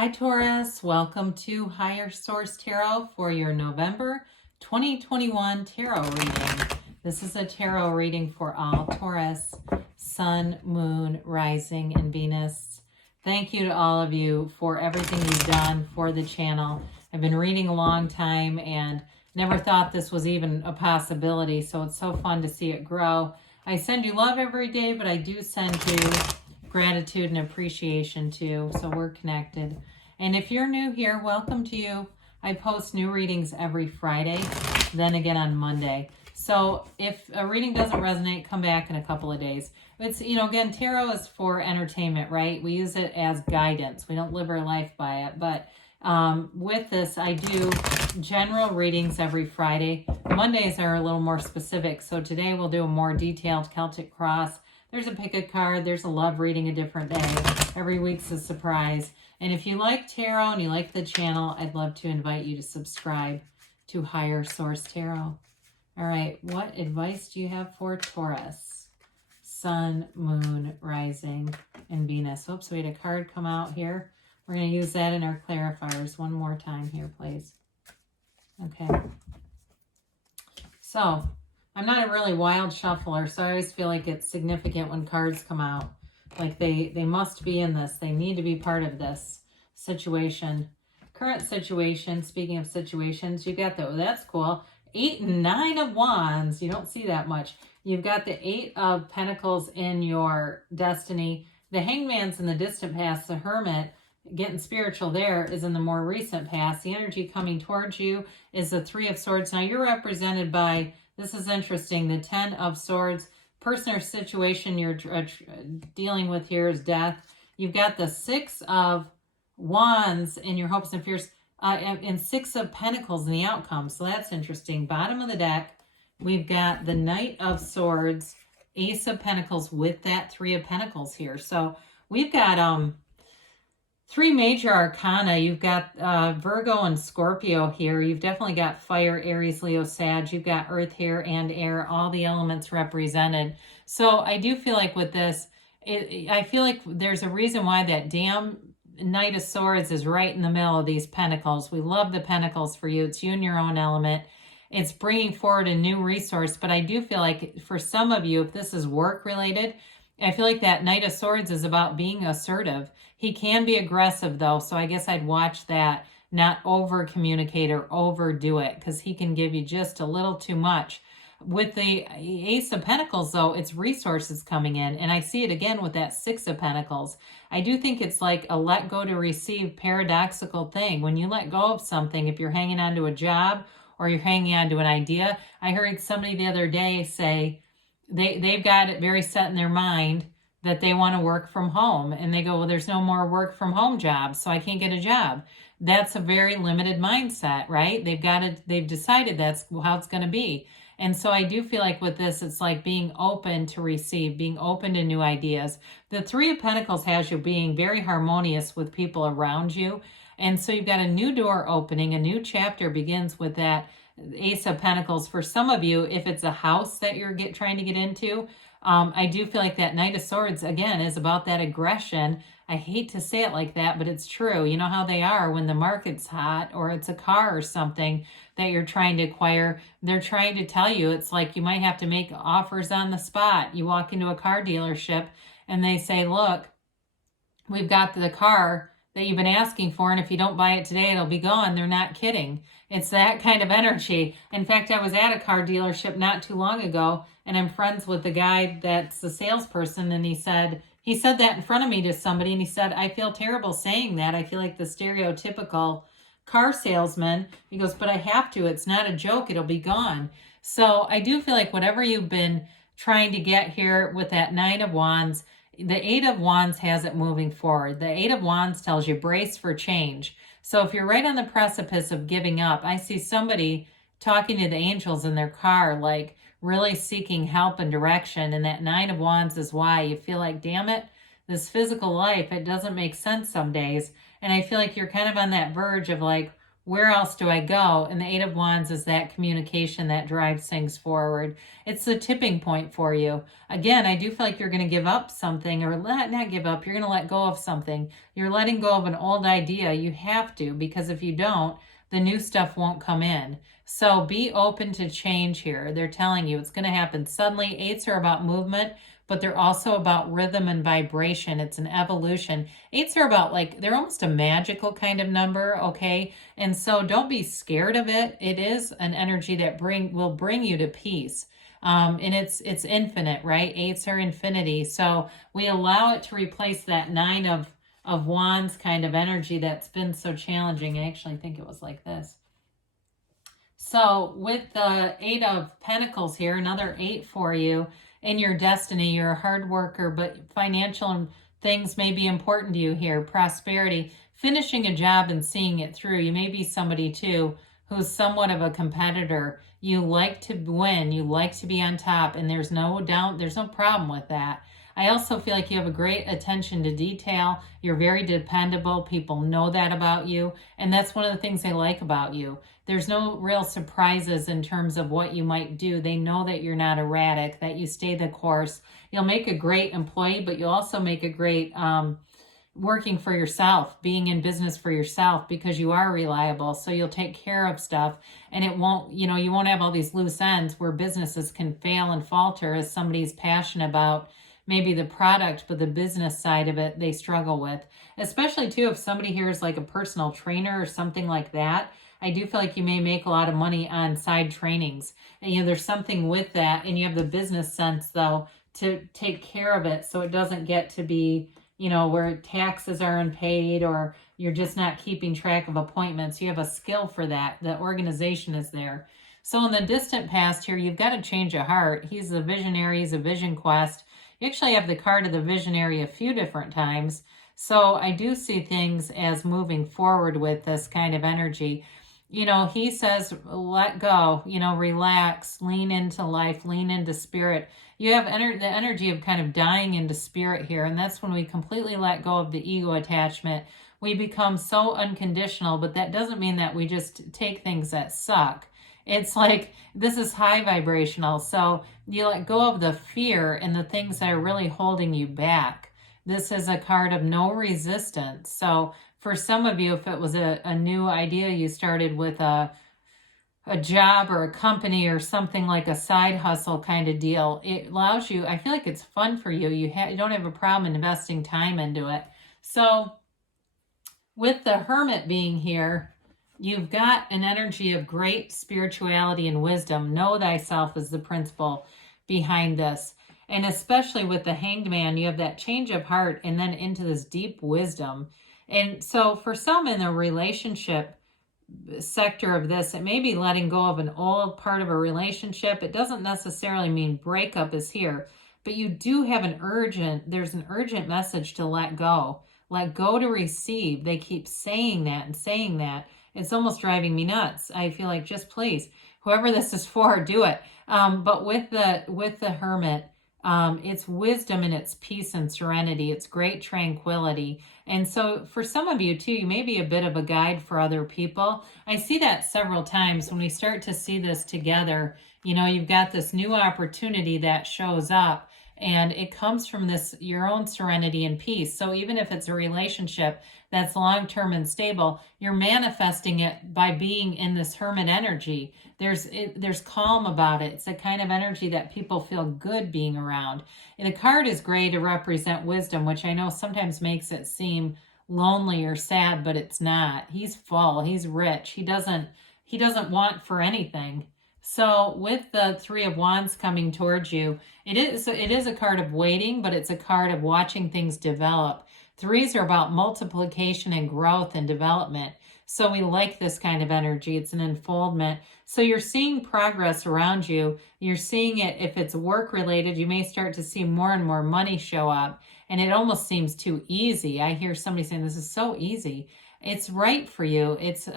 Hi Taurus, welcome to Higher Source Tarot for your November 2021 tarot reading. This is a tarot reading for all Taurus, Sun, Moon, Rising, and Venus. Thank you to all of you for everything you've done for the channel. I've been reading a long time and never thought this was even a possibility, so it's so fun to see it grow. I send you love every day, but I do send you gratitude and appreciation too, so we're connected. And if you're new here, welcome to you. I post new readings every Friday, then again on Monday. So if a reading doesn't resonate, come back in a couple of days. It's, again, tarot is for entertainment, right? We use it as guidance. We don't live our life by it. But with this, I do general readings every Friday. Mondays are a little more specific. So today we'll do a more detailed Celtic cross. There's a pick a card. There's a love reading a different day. Every week's a surprise. And if you like tarot and you like the channel, I'd love to invite you to subscribe to Higher Source Tarot. All right, what advice do you have for Taurus? Sun, Moon, Rising, and Venus. Oops, we had a card come out here. We're going to use that in our clarifiers one more time here, please. Okay. So, I'm not a really wild shuffler, so I always feel like it's significant when cards come out. Like they must be in this. They need to be part of this situation. Current situation, speaking of situations, you got that's cool. 8 and 9 of Wands. You don't see that much. You've got the 8 of Pentacles in your destiny. The Hangman's in the distant past. The Hermit, getting spiritual there, is in the more recent past. The energy coming towards you is the 3 of Swords. Now you're represented by, this is interesting, the 10 of Swords. Person or situation you're dealing with here is death. You've got the 6 of Wands in your hopes and fears, and 6 of Pentacles in the outcome. So that's interesting. Bottom of the deck, we've got the Knight of Swords, Ace of Pentacles with that 3 of Pentacles here. So we've got 3 major arcana. You've got Virgo and Scorpio here. You've definitely got fire, Aries, Leo, Sag. You've got earth here and air, all the elements represented. So I do feel like with this, I feel like there's a reason why that damn Knight of Swords is right in the middle of these pentacles. We love the pentacles for you. It's you and your own element. It's bringing forward a new resource. But I do feel like for some of you, if this is work related, I feel like that Knight of Swords is about being assertive. He can be aggressive though, so I guess I'd watch that, not over communicate or overdo it, because he can give you just a little too much. With the Ace of Pentacles though, it's resources coming in, and I see it again with that 6 of Pentacles. I do think it's like a let go to receive paradoxical thing. When you let go of something, if you're hanging on to a job or you're hanging on to an idea, I heard somebody the other day say, they've got it very set in their mind that they want to work from home. And they go, well, there's no more work from home jobs, so I can't get a job. That's a very limited mindset, right? They've decided that's how it's going to be. And so I do feel like with this, it's like being open to receive, being open to new ideas. The 3 of Pentacles has you being very harmonious with people around you. And so you've got a new door opening, a new chapter begins with that Ace of Pentacles. For some of you, if it's a house that you're trying to get into, I do feel like that Knight of Swords, again, is about that aggression. I hate to say it like that, but it's true. You know how they are when the market's hot or it's a car or something that you're trying to acquire. They're trying to tell you, it's like you might have to make offers on the spot. You walk into a car dealership and they say, look, we've got the car that you've been asking for, and if you don't buy it today, it'll be gone. They're not kidding. It's that kind of energy. In fact, I was at a car dealership not too long ago, and I'm friends with the guy that's the salesperson, and he said that in front of me to somebody, and he said, I feel terrible saying that. I feel like the stereotypical car salesman. He goes, but I have to. It's not a joke. It'll be gone. So I do feel like whatever you've been trying to get here with that 9 of Wands, the 8 of Wands has it moving forward. The 8 of Wands tells you brace for change. So if you're right on the precipice of giving up, I see somebody talking to the angels in their car, like really seeking help and direction. And that 9 of Wands is why you feel like, damn it, this physical life, it doesn't make sense some days. And I feel like you're kind of on that verge of like, Where else do I go? And the Eight of Wands is that communication that drives things forward. It's the tipping point for you. Again, I do feel like you're going to give up something, or not give up. You're going to let go of something. You're letting go of an old idea. You have to, because if you don't, the new stuff won't come in. So be open to change here. They're telling you it's going to happen suddenly. Eights are about movement, but they're also about rhythm and vibration. It's an evolution. Eights are about, like, they're almost a magical kind of number, okay? And so don't be scared of it. It is an energy that will bring you to peace. And it's infinite, right? Eights are infinity. So we allow it to replace that Nine of Wands kind of energy that's been so challenging. I actually think it was like this. So with the Eight of Pentacles here, another 8 for you in your destiny. You're a hard worker, but financial things may be important to you here. Prosperity, finishing a job and seeing it through. You may be somebody too who's somewhat of a competitor. You like to win. You like to be on top, and there's no doubt, there's no problem with that. I also feel like you have a great attention to detail. You're very dependable. People know that about you, and that's one of the things they like about you. There's no real surprises in terms of what you might do. They know that you're not erratic, that you stay the course. You'll make a great employee, but you'll also make a great working for yourself, being in business for yourself, because you are reliable. So you'll take care of stuff, and it won't, you won't have all these loose ends where businesses can fail and falter as somebody's passionate about maybe the product, but the business side of it they struggle with. Especially too, if somebody here is like a personal trainer or something like that, I do feel like you may make a lot of money on side trainings. And there's something with that, and you have the business sense though to take care of it so it doesn't get to be, where taxes are unpaid or you're just not keeping track of appointments. You have a skill for that. The organization is there. So in the distant past here, you've got a change of heart. He's the visionary. He's a vision quest. You actually have the card of the visionary a few different times. So I do see things as moving forward with this kind of energy. He says, let go, relax, lean into life, lean into spirit. You have the energy of kind of dying into spirit here. And that's when we completely let go of the ego attachment. We become so unconditional, but that doesn't mean that we just take things that suck. It's like, this is high vibrational. So you let go of the fear and the things that are really holding you back. This is a card of no resistance. So for some of you, if it was a new idea you started with a job or a company or something like a side hustle kind of deal, it allows you, I feel like it's fun for you. You don't have a problem investing time into it. So with the Hermit being here, you've got an energy of great spirituality and wisdom. Know thyself is the principle behind this. And especially with the Hanged Man, you have that change of heart and then into this deep wisdom. And so for some in the relationship sector of this, it may be letting go of an old part of a relationship. It doesn't necessarily mean breakup is here, but you do have there's an urgent message to let go. Let go to receive. They keep saying that and saying that. It's almost driving me nuts. I feel like, just please, whoever this is for, do it. But with the Hermit, it's wisdom and it's peace and serenity. It's great tranquility. And so for some of you too, you may be a bit of a guide for other people. I see that several times when we start to see this together. You've got this new opportunity that shows up, and it comes from your own serenity and peace. So even if it's a relationship that's long-term and stable, you're manifesting it by being in this Hermit energy. There's calm about it. It's a kind of energy that people feel good being around. And the card is gray to represent wisdom, which I know sometimes makes it seem lonely or sad, but it's not. He's full. He's rich. He doesn't want for anything. So with the Three of Wands coming towards you, it is a card of waiting, but it's a card of watching things develop. Threes are about multiplication and growth and development. So we like this kind of energy. It's an unfoldment. So you're seeing progress around you. You're seeing it. If it's work related, you may start to see more and more money show up. And it almost seems too easy. I hear somebody saying, this is so easy. It's right for you. It's,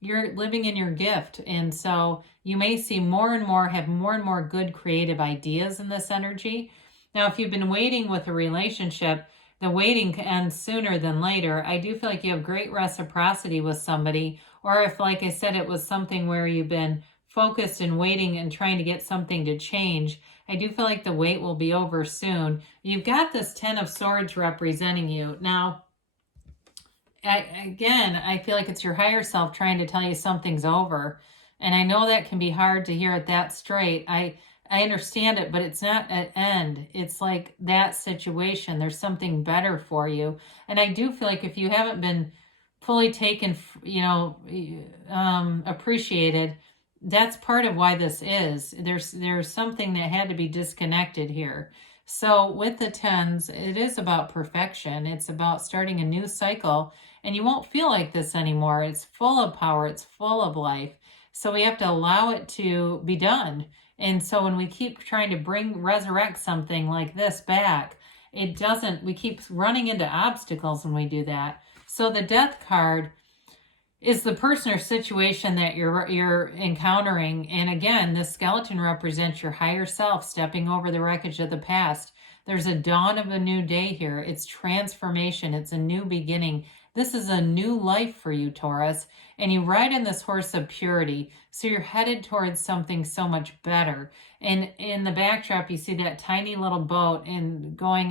you're living in your gift. And so you may see more and more good creative ideas in this energy. Now, if you've been waiting with a relationship, the waiting ends sooner than later. I do feel like you have great reciprocity with somebody, or if, like I said, it was something where you've been focused and waiting and trying to get something to change, I do feel like the wait will be over soon. You've got this 10 of Swords representing you. Now, again, I feel like it's your higher self trying to tell you something's over. And I know that can be hard to hear it that straight. I understand it, but it's not an end. It's like that situation. There's something better for you. And I do feel like if you haven't been fully taken, appreciated, that's part of why this is. There's something that had to be disconnected here. So with the 10s, it is about perfection. It's about starting a new cycle, and you won't feel like this anymore. It's full of power. It's full of life. So we have to allow it to be done. And so when we keep trying to resurrect something like this back, it doesn't, we keep running into obstacles when we do that. So the Death card is the person or situation that you're encountering. And again, this skeleton represents your higher self stepping over the wreckage of the past. There's a dawn of a new day here. It's transformation. It's a new beginning. This is a new life for you, Taurus. And you ride in this horse of purity. So you're headed towards something so much better. And in the backdrop, you see that tiny little boat and going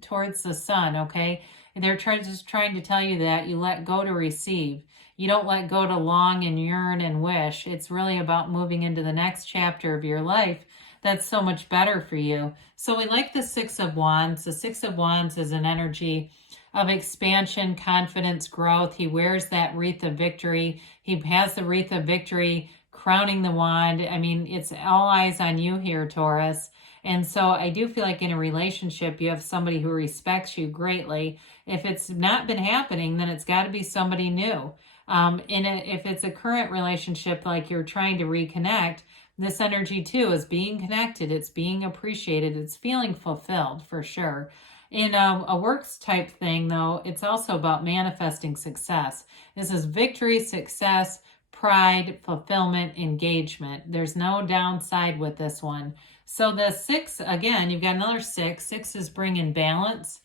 towards the sun, okay? They're just trying to tell you that you let go to receive. You don't let go to long and yearn and wish. It's really about moving into the next chapter of your life that's so much better for you. So we like the Six of Wands. The Six of Wands is an energy of expansion, confidence, growth. He wears that wreath of victory. He has the wreath of victory crowning the wand. I mean, it's all eyes on you here, Taurus. And so I do feel like in a relationship, you have somebody who respects you greatly. If it's not been happening, then it's got to be somebody new. If it's a current relationship, like you're trying to reconnect, this energy too is being connected. It's being appreciated. It's feeling fulfilled for sure. In a works type thing, though, it's also about manifesting success. This is victory, success, pride, fulfillment, engagement. There's no downside with this one. So the 6, again, you've got another 6. 6 is bringing balance.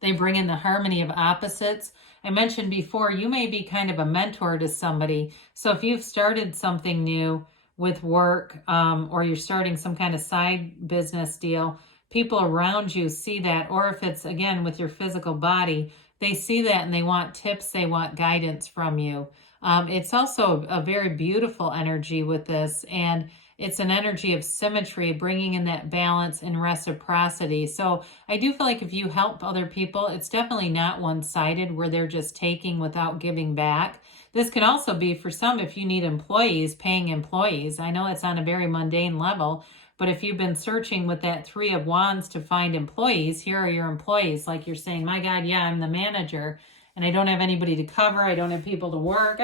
They bring in the harmony of opposites. I mentioned before, you may be kind of a mentor to somebody. So if you've started something new with work, or you're starting some kind of side business deal, people around you see that. Or if it's, again, with your physical body, they see that and they want tips, they want guidance from you. It's also a very beautiful energy with this, and it's an energy of symmetry, bringing in that balance and reciprocity. So I do feel like if you help other people, it's definitely not one-sided where they're just taking without giving back. This can also be for some if you need employees, paying employees. I know it's on a very mundane level, but if you've been searching with that 3 of Wands to find employees, here are your employees. Like you're saying, my God, yeah, I'm the manager and I don't have anybody to cover. I don't have people to work.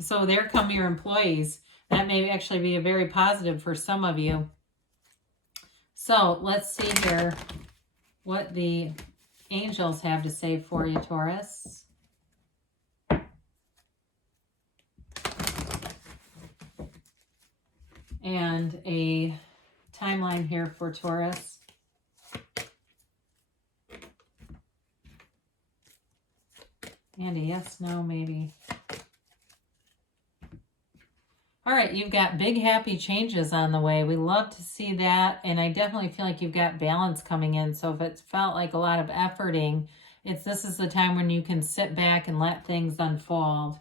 So there come your employees. That may actually be a very positive for some of you. So let's see here what the angels have to say for you, Taurus. And a timeline here for Taurus. And a yes, no, maybe. All right, you've got big, happy changes on the way. We love to see that, and I definitely feel like you've got balance coming in. So if it's felt like a lot of efforting, this is the time when you can sit back and let things unfold.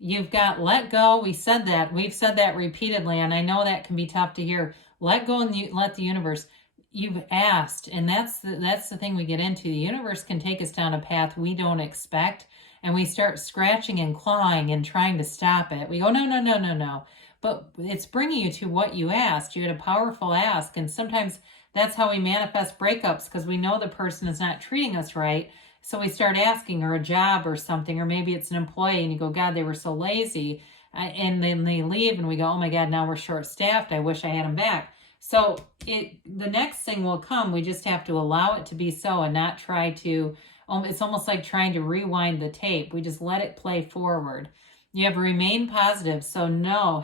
You've got let go. We said that. We've said that repeatedly, and I know that can be tough to hear. Let go and let the universe. You've asked, and that's the thing we get into. The universe can take us down a path we don't expect, and we start scratching and clawing and trying to stop it. We go, no, no, no, no, no. But it's bringing you to what you asked. You had a powerful ask, and sometimes that's how we manifest breakups, because we know the person is not treating us right. So we start asking, or a job or something, or maybe it's an employee, and you go, God, they were so lazy. And then they leave, and we go, oh my God, now we're short-staffed. I wish I had them back. So the next thing will come. We just have to allow it to be so and not try to, it's almost like trying to rewind the tape. We just let it play forward. You have remain positive. So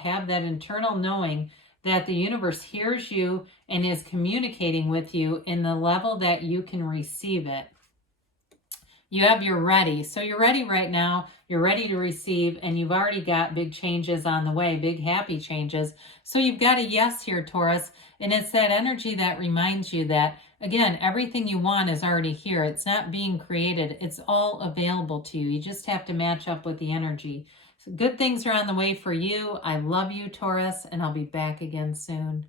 have that internal knowing that the universe hears you and is communicating with you in the level that you can receive it. You have your ready. So you're ready right now. You're ready to receive, and you've already got big changes on the way, big happy changes. So you've got a yes here, Taurus. And it's that energy that reminds you that, again, everything you want is already here. It's not being created. It's all available to you. You just have to match up with the energy. So good things are on the way for you. I love you, Taurus, and I'll be back again soon.